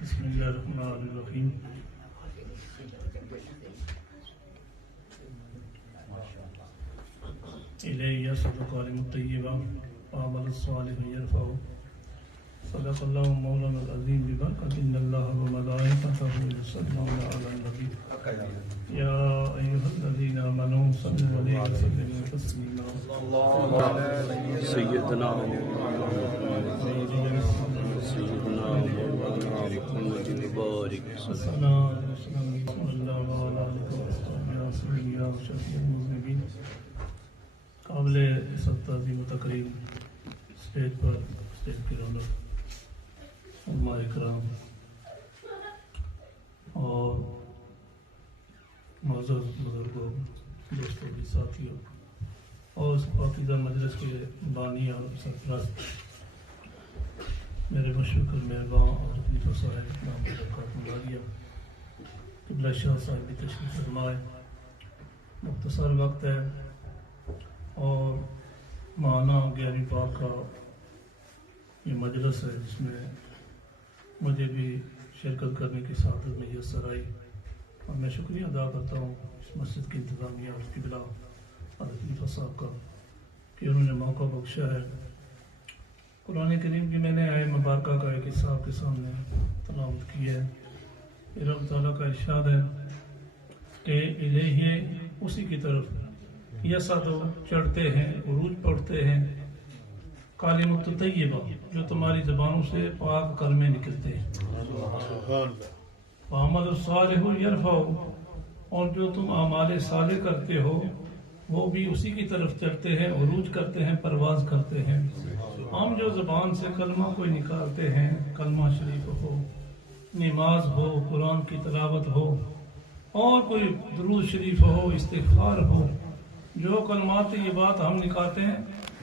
بسم اللہ الرحمن الرحیم. الیہ یصعد الکلم الطیب والعمل الصالح یرفعہ. صدق اللہ مولانا العظیم ببرکۃ ان اللہ وملائکتہ یصلون علی النبی یا ایھا الذین آمنوا صلوا علیہ وسلموا تسلیما. سیدنا سیدنا محمد مبارک قابل تعظیم و تقریم اسٹیج پر اسٹیج کی رونق علماء کرام اور معزز بزرگوں دوستوں کی ساتھیوں اور اس پاکیزہ مجلس کے بانی اور سرپرست میرے مشفق المہربان اور اپنی فصائل نام برکات ملالیہ قبلہ شاہ صاحب بھی تشریف فرمائے. مختصر وقت ہے اور ماہانہ 11ویں پاک کا یہ مجلس ہے جس میں مجھے بھی شرکت کرنے کی سعادت میسر آئی اور میں شکریہ ادا کرتا ہوں اس مسجد کی انتظامیہ اور قبلہ حضرت خلیفہ صاحب کا کہ انہوں نے موقع بخشا ہے. قرآن کریم کی میں نے آئے مبارکہ کا ایک حصہ آپ کے سامنے تلاوت کی ہے. رب تعالیٰ کا ارشاد ہے کہ الیہ اسی کی طرف یصعد چڑھتے ہیں عروج پڑھتے ہیں کلمۃ طیبہ جو تمہاری زبانوں سے پاک کلمے نکلتے ہیں وعمل الصالح یرفعہ اور جو تم اعمال صالح کرتے ہو وہ بھی اسی کی طرف چڑھتے ہیں عروج کرتے ہیں پرواز کرتے ہیں. ہم جو زبان سے کلمہ کوئی نکالتے ہیں کلمہ شریف ہو نماز ہو قرآن کی تلاوت ہو اور کوئی درود شریف ہو استغفار ہو جو کلمات یہ بات ہم نکالتے ہیں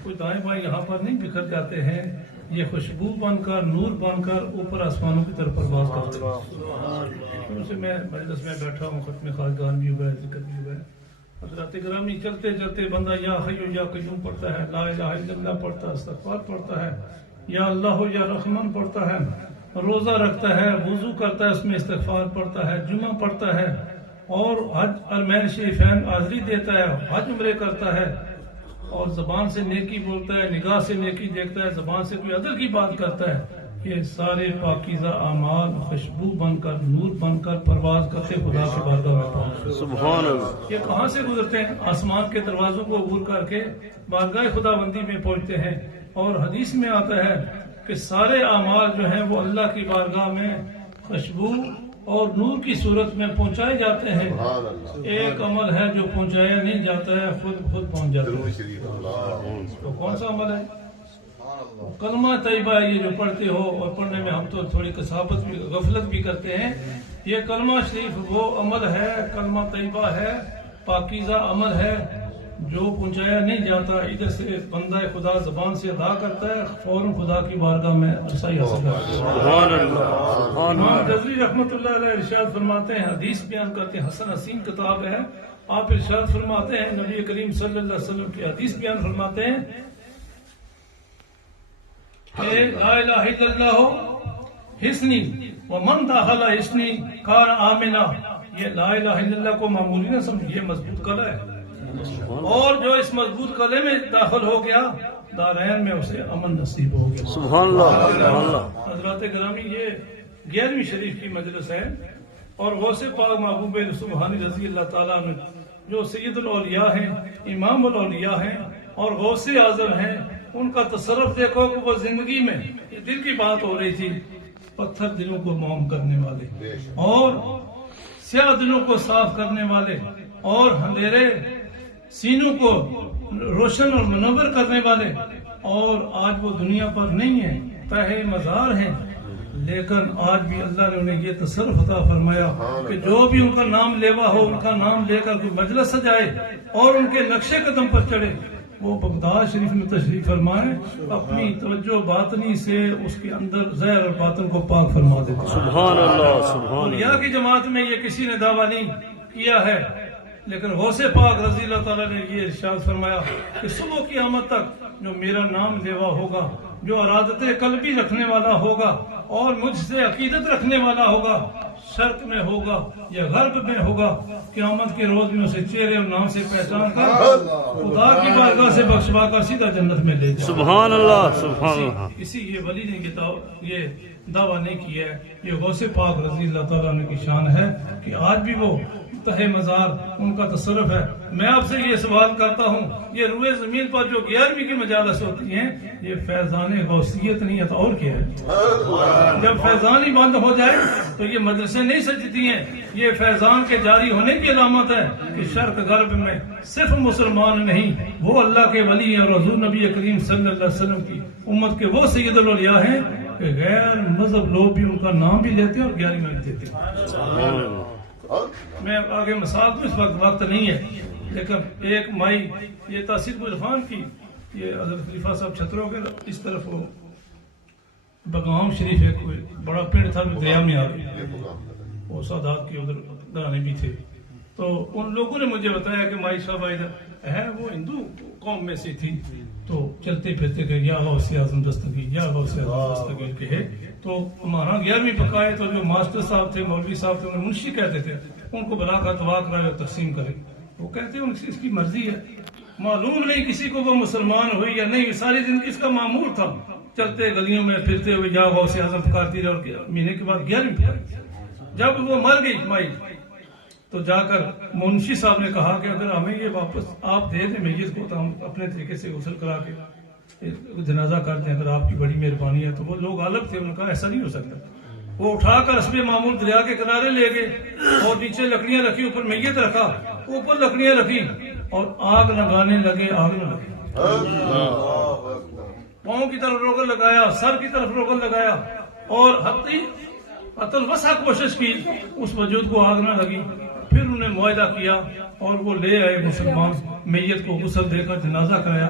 کوئی دائیں بائیں یہاں پر نہیں بکھر جاتے ہیں. یہ خوشبو بن کر نور بن کر اوپر آسمانوں کی طرف پرواز کرتے ہیں. سے میں مجلس میں بیٹھا ہوں ختم خواجگان بھی ہوا ہے ذکر بھی ہوا ہے. حضرات گرامی چلتے چلتے بندہ یا حی یا قیوم پڑھتا ہے لا الہ الا اللہ پڑھتا ہے استغفار پڑھتا ہے یا اللہ یا رحمان پڑھتا ہے روزہ رکھتا ہے وضو کرتا ہے اس میں استغفار پڑھتا ہے جمعہ پڑھتا ہے اور حج حرمین شریفین حاضری دیتا ہے حج عمرے کرتا ہے اور زبان سے نیکی بولتا ہے نگاہ سے نیکی دیکھتا ہے زبان سے کوئی عدل کی بات کرتا ہے. یہ سارے پاکیزہ اعمال خوشبو بن کر نور بن کر پرواز کرتے خدا کے بارگاہ میں پہنچتے. سبحان اللہ. یہ کہاں سے گزرتے ہیں؟ آسمان کے دروازوں کو عبور کر کے بارگاہ خدا بندی میں پہنچتے ہیں. اور حدیث میں آتا ہے کہ سارے اعمال جو ہیں وہ اللہ کی بارگاہ میں خوشبو اور نور کی صورت میں پہنچائے جاتے ہیں. ایک عمل ہے جو پہنچایا نہیں جاتا ہے خود پہنچ جاتا ہے. تو کون سا عمل ہے؟ کلمہ طیبہ یہ جو پڑھتے ہو اور پڑھنے میں ہم تو تھوڑی کثافت بھی غفلت بھی کرتے ہیں. یہ کلمہ شریف وہ عمل ہے کلمہ طیبہ ہے پاکیزہ عمل ہے جو پہنچایا نہیں جاتا. ادھر سے بندہ خدا زبان سے ادا کرتا ہے فوراً خدا کی بارگاہ میں رسائی حاصل کرتا ہے. امام جزری رحمۃ اللہ علیہ ارشاد فرماتے ہیں حدیث بیان کرتے ہیں حسن حسین کتاب ہے. آپ ارشاد فرماتے ہیں نبی کریم صلی اللہ علیہ وسلم کی حدیث بیان فرماتے ہیں کہ لا الہ الا اللہ حسنی ومن دخل حسنی کان آمنا. یہ لا الہ الا اللہ کو معمولی نہ سمجھ یہ مضبوط قلعہ ہے اور جو اس مضبوط قلعے میں داخل ہو گیا دارین میں اسے امن نصیب ہو گیا. سبحان اللہ. حضرات گرامی یہ 11ویں شریف کی مجلس ہے اور غوث پاک محبوب سبحانی رضی اللہ تعالیٰ عنہ جو سید الاولیاء ہیں امام الاولیاء ہیں اور غوث اعظم ہیں ان کا تصرف دیکھو کہ وہ زندگی میں یہ دل کی بات ہو رہی تھی. پتھر دلوں کو موم کرنے والے اور سیاہ دلوں کو صاف کرنے والے اور اندھیرے سینوں کو روشن اور منور کرنے والے اور آج وہ دنیا پر نہیں ہیں تہے مزار ہیں لیکن آج بھی اللہ نے انہیں یہ تصرف عطا فرمایا کہ جو بھی ان کا نام لیوا ہو ان کا نام لے کر کوئی مجلس سجائے اور ان کے نقشے قدم پر چڑھے وہ بغداد شریف میں تشریف فرمائے اپنی توجہ باطنی سے اس کے اندر ظاہر اور باطن کو پاک فرما دیتے. سبحان اللہ. سبحان اللہ. دنیا کی جماعت میں یہ کسی نے دعویٰ نہیں کیا ہے لیکن غوث پاک رضی اللہ تعالیٰ نے یہ ارشاد فرمایا کہ صبح کی آمد تک جو میرا نام لیوا ہوگا جو ارادت قلبی رکھنے والا ہوگا اور مجھ سے عقیدت رکھنے والا ہوگا، شرق میں ہوگا یا غرب میں ہوگا، قیامت کے روز میں اسے چہرے اور نام سے پہچان کر خدا کی بارگاہ سے بخشوا کر سیدھا جنت میں لے جائے۔ سبحان اللہ، سبحان اللہ۔ کسی یہ ولی نے یہ دعویٰ نہیں کیا ہے، یہ غوث پاک رضی اللہ تعالیٰ عنہ کی شان ہے کہ آج بھی وہ تہ مزار ان کا تصرف ہے۔ میں آپ سے یہ سوال کرتا ہوں، یہ روئے زمین پر جو 11ویں کی مجالس ہوتی ہیں، یہ فیضان غوثیت نہیں ہے تو اور کیا ہے؟ جب فیضان ہی بند ہو جائے تو یہ مدرسے نہیں سجتی ہیں۔ یہ فیضان کے جاری ہونے کی علامت ہے کہ شرق غرب میں صرف مسلمان نہیں، وہ اللہ کے ولی ہیں اور حضور نبی کریم صلی اللہ علیہ وسلم کی امت کے وہ سید الاولیاء ہیں کہ غیر مذہب لوگ بھی ان کا نام بھی لیتے ہیں اور 11ویں بھی دیتے ہیں۔ میں آگے مثال تو اس وقت نہیں ہے، لیکن ایک مائی یہ تاثیر کو عرفان کی، یہ حضرت خلیفہ صاحب چھتروں کے اس طرف وہ بغام شریف ہے، کوئی بڑا پیڑ تھا جو دریا میں آ گیا، وہ سادات کے ادھر گانے بھی تھے، تو ان لوگوں نے مجھے بتایا کہ مائی صاحب ادھر ہے، وہ ہندو قوم میں سے تھی، تو چلتے پھرتے کہ یا غوث اعظم دستگیر، یا غوث اعظم دستگیر کہے، تو ہمارا 11ویں پکائے تو جو ماسٹر صاحب تھے، مولوی صاحب تھے، انہیں منشی کہتے تھے، ان کو بلا کر دعا کرائے اور تقسیم کرے، وہ کہتے ہیں اس کی مرضی ہے، معلوم نہیں کسی کو وہ مسلمان ہوئی یا نہیں، ساری زندگی اس کا معمول تھا، چلتے گلیوں میں پھرتے ہوئے یا غوث اعظم پکارتی رہے، اور مہینے کے بعد 11ویں پکاری۔ جب وہ مر گئی مائی تو جا کر منشی صاحب نے کہا کہ اگر ہمیں یہ واپس آپ دے دیں میت کو تو ہم اپنے طریقے سے غسل کرا کے جنازہ کر دیں، اگر آپ کی بڑی مہربانی ہے۔ تو وہ لوگ غالب تھے، انہوں نے کہا ایسا نہیں ہو سکتا۔ وہ اٹھا کر حسب معمول دریا کے کنارے لے گئے اور نیچے لکڑیاں رکھی، اوپر میت رکھا، اوپر لکڑیاں رکھی اور آگ لگانے لگے، آگ نہ لگے، پاؤں کی طرف روغن لگایا، سر کی طرف روغن لگایا اور حتی وسع کوشش کی، اس وجود کو آگ نہ لگی۔ پھر انہوں نے معاہدہ کیا اور وہ لے آئے مسلمان، میت کو غسل دے کر جنازہ کرایا۔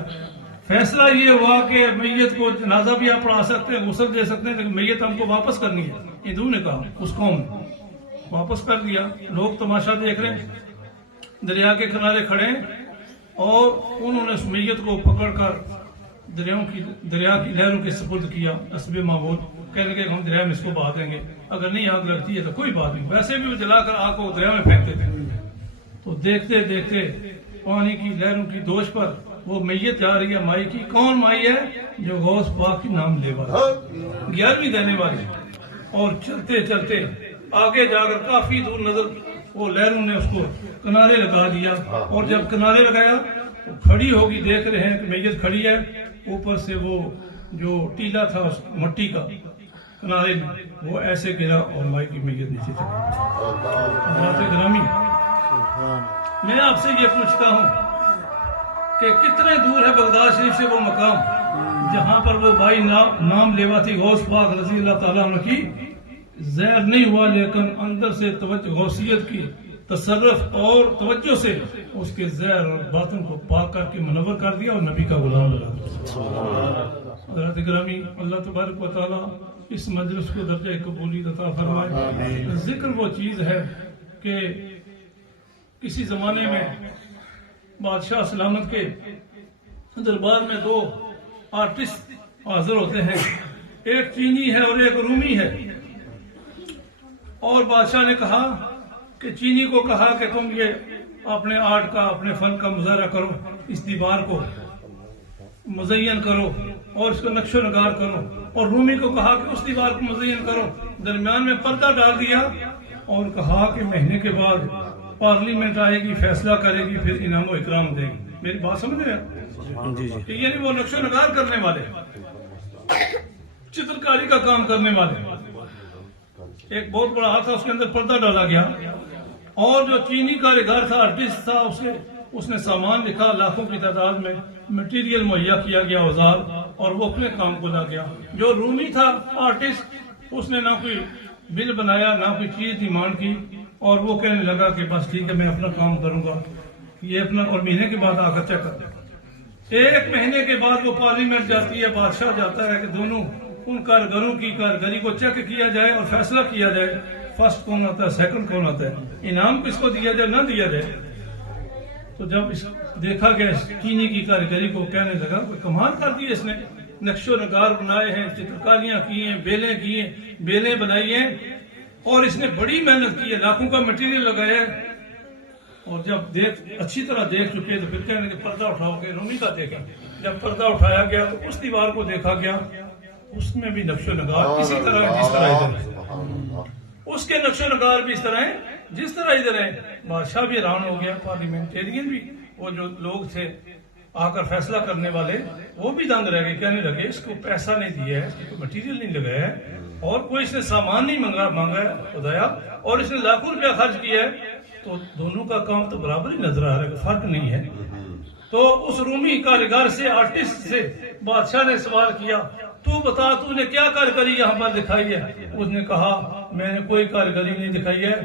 فیصلہ یہ ہوا کہ میت کو جنازہ بھی آپ پڑھا سکتے ہیں، غسل دے سکتے ہیں، لیکن میت ہم کو واپس کرنی ہے۔ ہندو نے کہا، اس قوم نے واپس کر دیا۔ لوگ تماشا دیکھ رہے ہیں، دریا کے کنارے کھڑے ہیں، اور انہوں نے اس میت کو پکڑ کر دریا کی لہروں کے سپرد کیا، حسب معمول، کہنے لگے ہم دریا میں اس کو بہا دیں گے، اگر نہیں آگ لگتی ہے تو کوئی بات نہیں۔ ویسے بھی وہ جلا کر آگ کو دریا میں پھینکتے تھے۔ تو دیکھتے دیکھتے پانی کی لہروں کی دوش پر وہ میت جا رہی ہے مائی کی۔ کون مائی ہے؟ جو غوث پاک کی نام لے والی، 11ویں دینے والی۔ اور چلتے چلتے آگے جا کر کافی دور نظر وہ لہروں نے اس کو کنارے لگا دیا، اور جب کنارے لگایا تو کھڑی ہوگی، دیکھ رہے ہیں کہ میت کھڑی ہے، اوپر سے وہ جو ٹیلا تھا اس مٹی کا کنارے میں وہ ایسے گرا اور مائی کی میت نیچے چلی۔ حضرات گرامی، میں آپ سے یہ پوچھتا ہوں کہ کتنے دور ہے بغداد شریف سے وہ مقام جہاں پر وہ بھائی نام لیوا تھی غوث پاک رضی اللہ تعالیٰ عنہ کی، زہر نہیں ہوا لیکن اندر سے غوثیت کی تصرف اور توجہ سے اس کے زہر اور باطن کو پاک کر کے منور کر دیا اور نبی کا غلام بنا دیا۔ حضرات گرامی، اللہ تبارک و تعالیٰ اس مجلس کو درجہ قبولیت عطا فرمائے۔ ذکر وہ چیز ہے کہ کسی زمانے میں بادشاہ سلامت کے دربار میں 2 آرٹسٹ حاضر ہوتے ہیں، ایک چینی ہے اور ایک رومی ہے، اور بادشاہ نے کہا کہ چینی کو کہا کہ تم یہ اپنے آرٹ کا، اپنے فن کا مظاہرہ کرو، اس دیوار کو مزین کرو اور اس کو نقش و نگار کرو، اور رومی کو کہا کہ اس دیوار کو مزین کرو۔ درمیان میں پردہ ڈال دیا اور کہا کہ مہینے کے بعد پارلیمنٹ آئے گی، فیصلہ کرے گی، پھر انعام و اکرام دے گی۔ میری بات سمجھ رہے ہیں؟ کہ یعنی وہ نقش و نگار کرنے والے، چترکاری کا کام کرنے والے، ایک بہت بڑا ہاتھ تھا، اس کے اندر پردہ ڈالا گیا، اور جو چینی کاریگر تھا، آرٹسٹ تھا، اس نے سامان لکھا، لاکھوں کی تعداد میں مٹیریل مہیا کیا گیا، اوزار، اور وہ اپنے کام کو لا گیا۔ جو رومی تھا آرٹسٹ، اس نے نہ کوئی بل بنایا، نہ کوئی چیز ڈیمانڈ کی، اور وہ کہنے لگا کہ بس ٹھیک ہے، میں اپنا کام کروں گا، یہ اپنا، اور مہینے کے بعد آ کر چیک کر دے گا۔ 1 مہینے کے بعد وہ پارلیمنٹ جاتی ہے، بادشاہ جاتا ہے کہ دونوں ان کارگروں کی کارگری کو چیک کیا جائے اور فیصلہ کیا جائے، فرسٹ کون آتا ہے، سیکنڈ کون آتا ہے، انعام کس کو دیا جائے، نہ دیا جائے۔ تو جب دیکھا گیا چینی کی کاریگری کو، کہنے لگا کوئی کمال کر دی اس نے، نقش و نگار بنائے ہیں، چترکاریاں کی ہیں، بیلیں بنائی ہیں، اور اس نے بڑی محنت کی ہے، لاکھوں کا مٹیریل لگایا ہے۔ اور جب اچھی طرح دیکھ چکے تو پھر کہنے کہ پردہ اٹھاؤ کہ رومی کا دیکھا۔ جب پردہ اٹھایا گیا تو اس دیوار کو دیکھا گیا، اس میں بھی نقش و نگار اسی طرح ہے جس طرح ادھر ہے، اس کے نقش و نگار بھی اس طرح ہیں جس طرح ادھر ہے۔ بادشاہ بھی حیران ہو گیا، پارلیمنٹیرین بھی، وہ جو لوگ تھے آ کر فیصلہ کرنے والے، وہ بھی دنگ رہ گئے، کہنے لگے اس کو پیسہ نہیں دیا ہے، اس کو مٹیریل نہیں لگایا ہے، اور کوئی اس نے سامان نہیں مانگا ہے خدایا، اور اس نے لاکھوں روپیہ خرچ کیا ہے، تو دونوں کا کام تو برابر ہی نظر آ رہا ہے، فرق نہیں ہے۔ تو اس رومی کاریگر سے، آرٹسٹ سے بادشاہ نے سوال کیا، تو بتا تو نے کیا کاریگری یہاں پر دکھائی ہے؟ اس نے کہا میں نے کوئی کاریگری نہیں دکھائی ہے،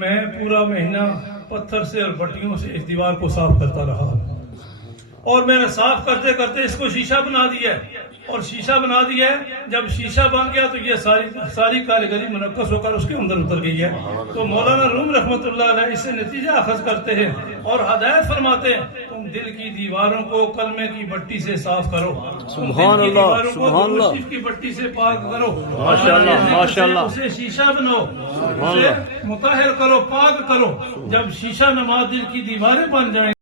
میں پورا مہینہ پتھر سے اور بٹیوں سے اس دیوار کو صاف کرتا رہا، اور میں نے صاف کرتے کرتے اس کو شیشہ بنا دیا ہے، اور شیشہ بنا دیا ہے، جب شیشہ بن گیا تو یہ ساری کاریگری منعکس ہو کر اس کے اندر اتر گئی ہے۔ تو مولانا روم رحمۃ اللہ علیہ اس سے نتیجہ اخذ کرتے ہیں اور ہدایت فرماتے ہیں، تم دل کی دیواروں کو کلمے کی بٹی سے صاف کرو، سبحان اللہ، سبحان اللہ، شریف کی بٹی سے پاک کرو، ماشاءاللہ، ماشاءاللہ، اسے شیشہ بناؤ، اسے مطہر کرو، پاک کرو۔ جب شیشہ نما دل کی دیواریں بن جائیں